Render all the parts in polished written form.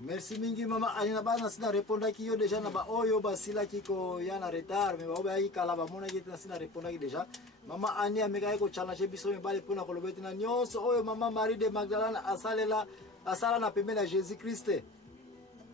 Merci mingi mama alina bana sina répondre ki yo déjà na ba oyo basila kiko yana retard mais ba oba yi kala ba mona ki sina répondre ki déjà mama ani ameka ko challenge biso me bale pona ko lobeti na nyonso oyo mama Marie de Magdalene asala na pembeni na Jésus Christ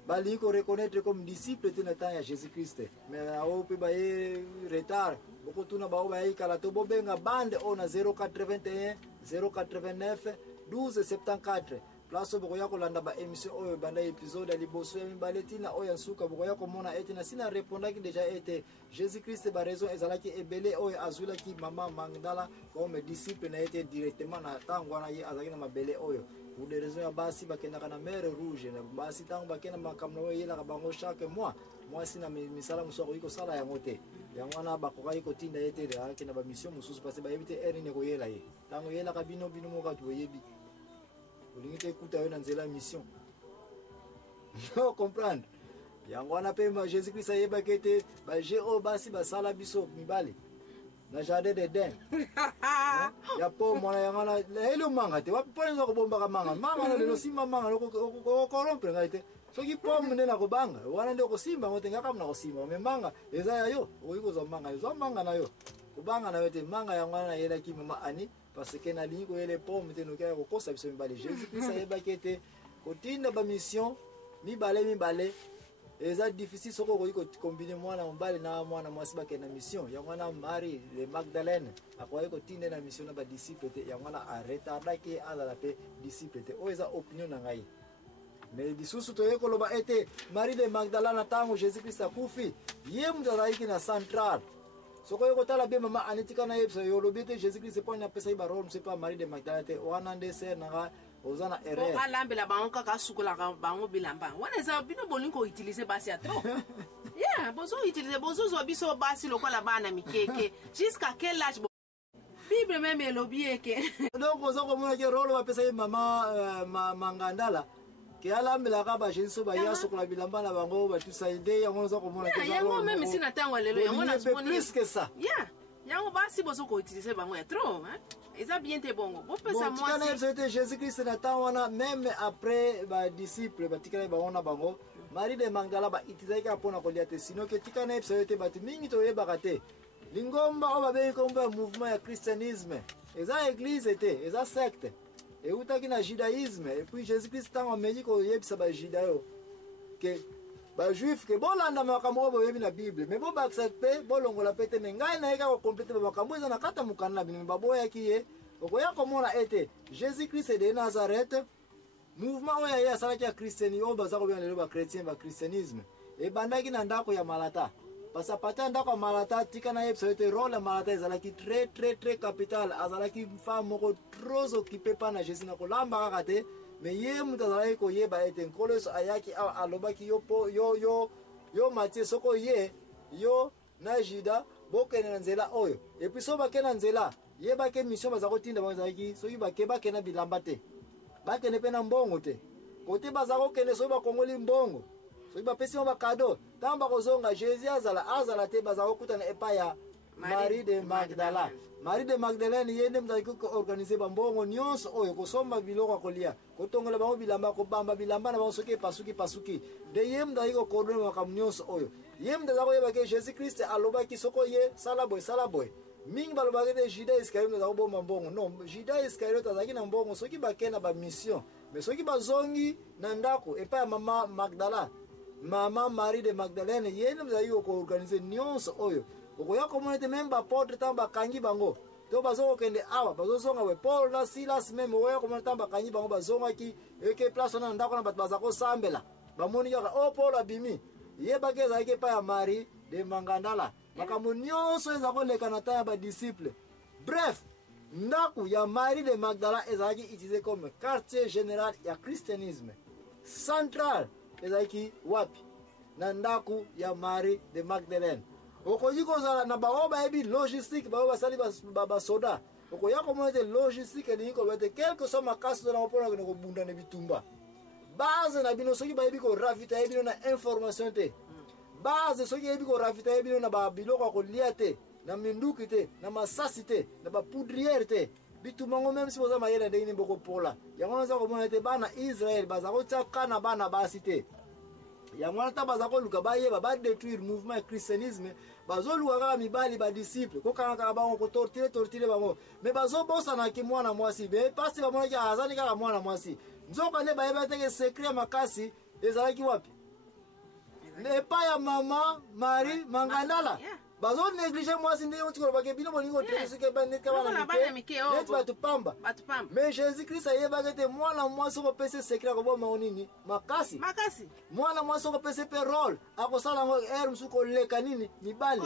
bali ko reconnaître comme disciple tena temps ya Jésus Christ mais au pe ba ye retard boko tuna ba oba yi kala to bobenga bande ona 081 089 1274 place bokoya kolanda ba émission oyo banda épisode ali boso mi baletina oyo nsuka bokoya komona etina sina répondaki déjà été Jésus Christ ba raison ezalaki ebele oyo azulaki mama Magdala comme disciple na été directement na tango na ye azaki na mabele oyo pour des raisons ya basi bakenda kana mer rouge na basi tango bakenda makamno oyo yela bango chaque mois moi sina misala musoko iko sala ya ngote yango na bakokai ko tinda été de akena ba mission mususu parce ba yebite erine ko yela ye tango yela ka bino moka to yebi Vous écoutez une mission. Vous comprenez? Yango wana pema Jésus Christ ayeba kete ba jeo basi ba sala biso mibale. Na jardin d'Eden. Ya po mona yangana lelo manga te. Wapi pona ko bomba ka manga. Manga lelo simba manga ko rompre ngaite. Soki po mne na ko banga. Wana ndio ko simba ngote ngaka mna ko simba. Me manga eza yayo. Oyiko zo manga. Zo manga na yo. Ko banga na yote manga yangana na yela ki mama ani. Parce que na lingo les pommes te no kaya ko kosa biso mibale Jésus Christ ayeba kete kotinda ba mission mibale eza difficile soko ko combiner mwana mbale na mwana mwasi ba ke na mission ya mwana Marie de Magdalene akoye ko tinda na mission na ba disciple te ya mwana arrêta ke ala pe disciple te o eza opinion na ngai mais disusu to yeko loba ete Marie de Magdalene tango Jésus Christ akufi ye mutalaiki na central soko yoko tala be mama anitika na yebso yolobete Jésus Christ pas na pesa iba role c'est pas Marie de Magdalene te wana ndese na ozana erreur ko alambela bango kaka sukula ka bango bilamba wana za bino bolingo utiliser basi atro yeah bozo utiliser bozo zo biso basi lokola bana mikeke jusqu'à quel âge Bible même elobi ke donc ozo ko mona ke role ba pesa mama mangandala ke alambela ka ba Jésus ba ya sukula bilamba na bango ba tusaide yango ozo ko mona ke yango même si na tango lelo yango na plus que ça yeah yango basi bozo ko utiliser bango ya trop hein eza bien te bongo bo pesa moi c'était Jésus Christ na tawana même après ba disciple ba tikala ba ona bango Marie de Magdala ba itizaka pona ko liate sino ke tikana c'était ba mingi to yeba kate lingomba ko ba be ko mouvement ya christianisme eza église était eza secte et utaki na judaïsme et puis Jésus Christ tango meji ko yebisa ba judayo ke ba juif ke bolanda makambo bo yebi na Bible mais bo ba accepter bolongola pete mengai na eka ko complete ba makambo eza na kata mukana bino baboya kiye okoya komona ete Jésus Christ de Nazareth mouvement oya ya sala ya christianisme o baza ko bien lelo ba chrétien ba christianisme e bandaki na ndako ya Malata parce pata ndako ya Malata tika na yebso ete role ya Malata ezala ki très capital azala ki femme moko trop occupé pa na Jésus na ko lamba kaka te mais ye mutazala ko yeba ete nkoloso ayaki alobaki yo Matthieu soko ye yo na Juda bokene na nzela oyo et puis so bakena nzela yeba ke mission baza kotinda bazaki soki bakeba na bilamba te bakene pe na mbongo te kote baza kokene so bakongoli mbongo soki bapesi ba cadeau tamba kozonga Jésus azala te baza kokutana epa ya Marie de Magdala. Marie de Magdalene yende mzaki ko organiser bambongo nyonso oyo kosomba biloko kolia kotongola bango bilamba ko bamba bilamba na bango soki pasuki de yem mzaki ko coordonner makambo nyonso oyo yem mzaki ko yeba ke Jésus Christ alobaki soko ye sala boy mingi balobaki de Judas Iscariot mzaki bomba mbongo non Judas Iscariot azaki na mbongo soki bakena ba mission mais soki bazongi na ndako epa ya mama Magdala mama Marie de Magdalene yende mzaki ko organiser nyonso oyo okoya communauté même ba porte tamba kangi bango to bazoko kende awa bazosonga we Paul na Silas même oya communauté tamba kangi bango bazonga ki eke place na ndako na bato bazako sambela bamoni yaka o Paul abimi yeba ke za ke pa ya Marie de Magdala makambo nyonso ezako leka na ta ba disciple bref ndako ya Marie de Magdala ezaki utilisé comme quartier général ya christianisme central ezaki wapi na ndako ya Marie de Magdalene okoyiko za na baoba ebi logistique baoba sali ba soda okoya komonete logistique ni ko bete quelque soit makasi na opona ko bunda ne bitumba base na bino soki ba ebi ko ravita ebi na information te base soki ebi ko ravita ebi na ba biloko ko liate na minduki te na masasi te na ba poudrière te bitumango même si boza mayele ndenge nini bokopola yango wana oza komona ete bana Israel baza kotia kana bana basi te yango wana ta baza koluka bayeba badétruire mouvement ya christianisme bazoluka kaka mibali badisciple kokanga kaka bango kotortire bango me bazobosanaki mwana mwasi me pasi bamonaki azali kaka mwana mwasi nzoka nde bayeba teke sekret ya makasi ezalaki wapi epai ya mama Marie Mangandala bazo néglige mwasi ndenge otikola bake bino bolingi otelesike baneti bana mike neti batupamba mais Jésus Christ ayebaki ete mwana mwasi okopesa sekret akoboma ngo nini makasi mwana mwasi okopesa mpe role akosala yango ere mosusu koleka nini mibali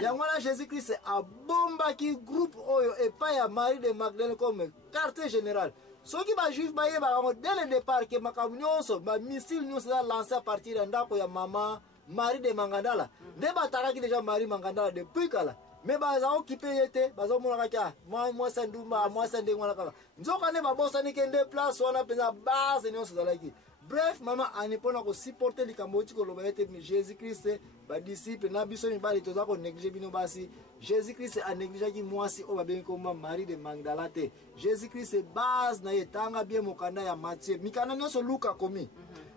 yango wana Jésus Christ abombaki groupe oyo epai ya Marie de Magdalene comme quartier général soki bajuif bayebaka yango dès le départ ke makambo nyonso bamissile nyonso eza lancé à partir ya ndako ya mama Marie de Mangandala nde batakaki déjà Marie Mangandala depuis kala me baza okipe ye te bazomonaka kaka mwasi ndumba mwasi ndenge wana kaka nzoka nde babosani ke nde place wana mpenza base nyonso ezalaki bref mama ani mpona kosupporte likambo oti koloba ete Jésus Christ badisciple na biso mibali toza konéglige bino basi Jésus Christ anégligeaki mwasi oyo babengi koma Marie de Magdala te Jésus Christ base na ye tanga bien mokanda ya Matthieu mikanda nyonso Luka komi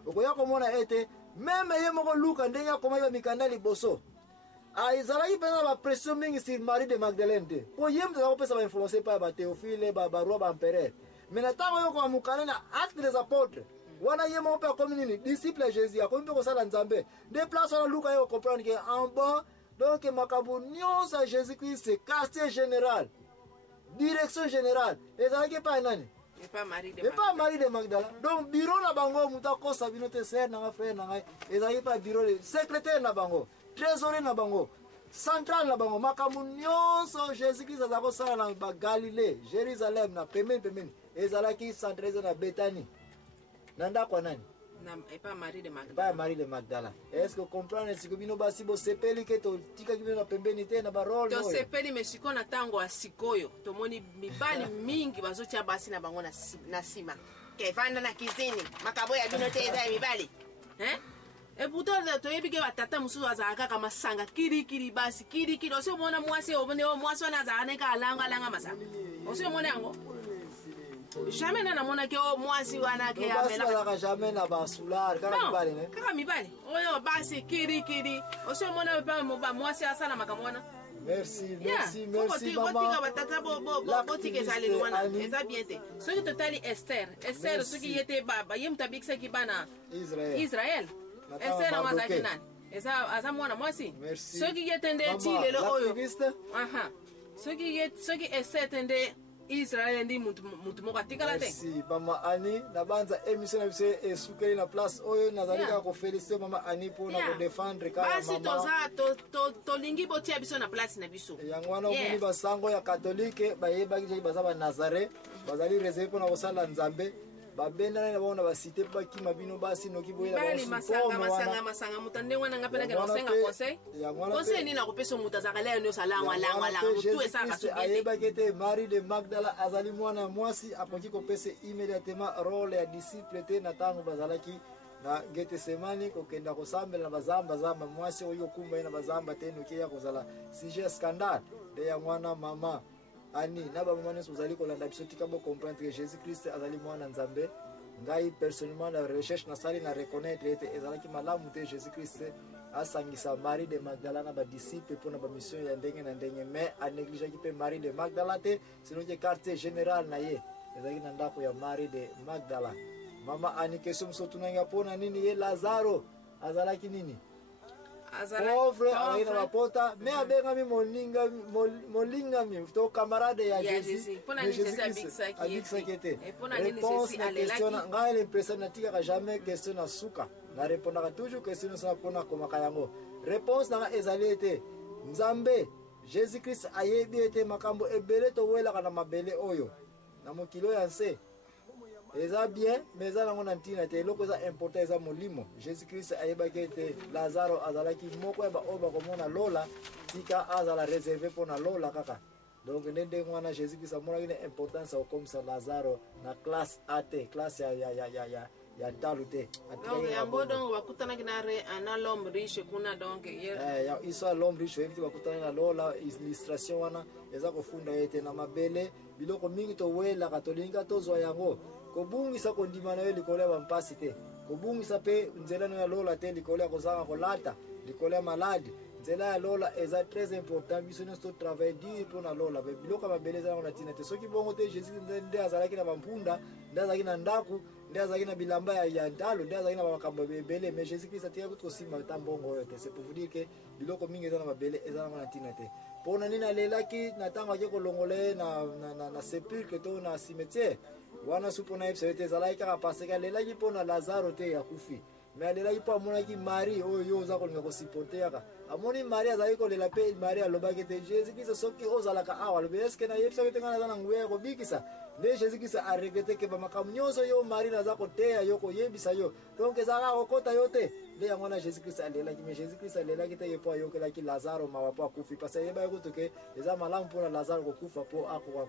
okoya komona ete meme ye moko Luka ndenge akomaki bamikanda liboso ezalaki mpenza bapression mingi sur Marie de Magdalene te po ye moto aza kopesa bainfluence epai ya bathéophile baroi baempereur me na ntango yokoma mokanda na acte des apôtres wana ye moko mpe akomi nini disciple ya Jésus akomi mpe kosala nzambe nde place wana Luka ye okomprendre ke en bon donc makambo nyonso ya Jésus Christ quartier général direction générale ezalaki epai ya nani epai Marie de Magdala donc bureau na bango moto akosa bino te ser nanga frère na ngai ezalaki epai bureau secrétaire na bango trésorier na bango central na bango makambo nyonso Jésus Christ aza kosala na bagalilée Jérusalem na pembeni ezalaki centralisé na Bethanie na ndako ya nani epai Marie de Magdala est-ce que comprendre siko bino basi bosepeli ke totikaki bino na pembeni te na barole tosepeli me sikoyo na ntango ya sikoyo tomoni mibali mingi bazotia basi na bango na nsima kevanda na kizini makabo ya bino te eza ya mibali eputo toyebi ke batata mosusu azalaka kaka masanga kirikiri basi kirikiri osi omona mwasi mwasi wana azalaka neka alanga masanga osi omona yango jamais na namonaki o mwasi wana ke abelaka jamais na basulari kaka mibali oyo basi kirikiri osi omona pa mwasi asala makambo wana merci botika batata botika ezaleli wana eza bien te soki totali Esther soki ye te baba ye moto abikisaki bana Israel Esther yango azalaki nani aza mwana mwasi soki ye te nde ti lelo oyo soki Esther te nde Israel ndi mutu moko atikala te merci mama Ani na banza émission na biso esukeli na place oyo nazali kaka koféliciter mama Ani mpona kodefendre kaka basi tolingi botia biso na place na biso yango wana omoni basango ya katolike bayebaki soki baza banazare bazali réserve mpona kosala nzambe babendana na bango na basite mpo bakima bino basi noki boyelamasanga moto ndenge wana nga mpe nakena kosenga conseil nini akopesa moto azalaka lelo nyonso alangwalangwalanga motu esalaka so ayebaki ete Marie de Magdala azali mwana mwasi akoki kopesa immédiatement role ya disciple te na ntango bazalaki na Getsemani kokenda kosambela na bazamba mwasi oyo okumba ye na bazamba te noki ya kozala sujet scandale nde ya mwana mama Ani na bamama nyonso ozali kolanda biso tika bocomprendre que Jésus Christ azali mwana nzambe ngai personnellement na recherche nasali na reconnaître ete ezalaki malamu te Jésus Christ asangisa Marie de Magdala na badisciple mpona bamission ya ndenge na ndenge mais anégligeaki mpe Marie de Magdala te sinoki quartier général na ye ezalaki na ndako ya Marie de Magdala mama Ani question mosusu otunangi mpona nini ye Lazaro azalaki nini pauvre azalaki na bapota me abengami molingami to camarade ya Jésus abikisaki ete réponse na question ngai l'impression natikaka jamais question na suka na répondaka toujours question nyonso mpona komaka yango réponse nanga ezali ete nzambe Jésus Christ ayebi ete makambo ebele towelaka na mabele oyo na mokili ya nse eza bien mais eza nango na ntina te eloko eza important eza molimo Jésus Christ ayebaki ete Lazaro azalaki moko ya baoyo bakomona lola tika azala réservé mpona lola kaka donc nde ndenge wana Jésus Christ amonaki na importance ya kokomisa Lazaro na classe A te classe ya ntalo te donc yango donc bakutanaki na re ana l'homme riche kuna donc ya iso l'homme riche eviti bakutana na lola illustration wana eza kofunda ete na mabele biloko mingi towela katolinga tozwa yango kobungisa kondima na yo likolo ya bampasi te kobungisa pe nzela na lola te likolo ya kozanga kolata likolo ya maladi nzela ya lola eza très important biso nyonso travail dur mpo na lola biloko ya mabele eza nango na ntina te soki bongo te jésus nde azalaki na bampunda nde azalaki na ndaku nde azalaki na bilamba ya ntalo nde azalaki na makambo ebele mais jésus christ atikaki kuti kosimba ata mbongo oyo te c'est pour vous dire ke biloko mingi eza na mabele eza nango na ntina te mpo na nini alelaki na ntango ake kolongola ye na sepulcre to na cimetière wana su mpo na yebisa yo te ezalaki kaka paseke alelaki mpo na lazaro te akufi mais alelaki mpo amonaki marie oyo yo oza kolinga kosipote yaka amoni marie azalaki kolela mpe marie alobaki te jésus kristo soki ozalaka awa alobi eske nayebisaki te ngai naza na nguya ya kobikisa nde jésus kristo aregrete ke bamakambo nyonso yo marie naza koteya yo koyebisa yo donc ezalaka kokota yo te nde yango wana jésus kristo alelaki mais jésus kristo alelaki te ye mpo ayokelaki lazaro mawa mpo akufi parce ayebaki kutu ke eza malamu mpo na lazaro kokufa mpo akoka